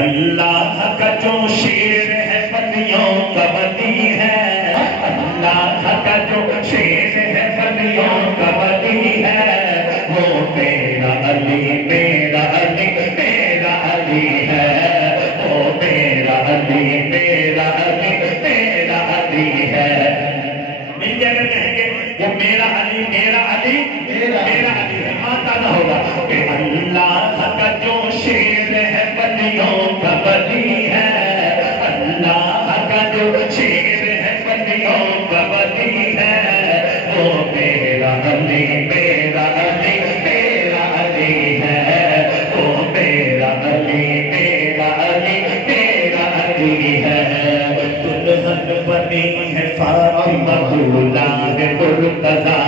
اللہ کا جو شیر ہے بندیوں کا ولی ہے، اللہ کا جو شیر ہے بندیوں کا ولی ہے، وہ میرا علی میرا علی میرا علی ہے، وہ میرا علی میرا علی میرا علی ہے۔ مل کے اگر کہیں گے وہ میرا علی میرا علی میرا علی ہے، آتا نہ ہوگا کہ اللہ کا جو شیر ہے بندیوں کا ولی ہے، اللہ کا جو شیر ہے بندیوں کا ولی ہے، وہ میرا علی میرا علی میرا علی ہے، وہ میرا علی میرا علی میرا علی ہے۔ دلہن بنی ہے فاطمہ دولہا ہے مرتضیٰ،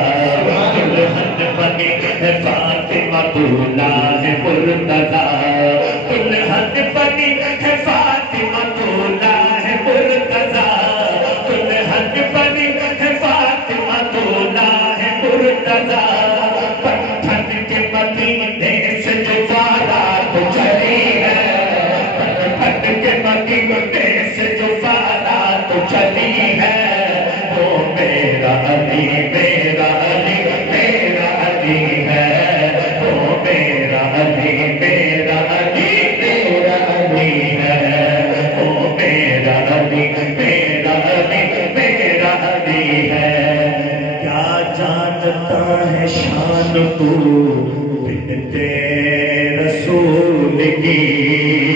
دلہن بنی ہے فاطمہ دولہا ہے مرتضیٰ، دلہن بنی ہے فاطمہ دولہا ہے مرتضیٰ، دلہن بنی ہے فاطمہ دولہا ہے مرتضیٰ۔ پٹھن کے مدینے سے جو بارات چلی ہے، پٹھن کے مدینے سے جو بارات چلی ہے، وہ میرا علی میرا علی میرا علی ہے، وہ میرا علی میرا علی میرا علی ہے، وہ میرا علی میرا علی میرا علی ہے۔ کیا جانتا ہے شان تو بنت رسول کی،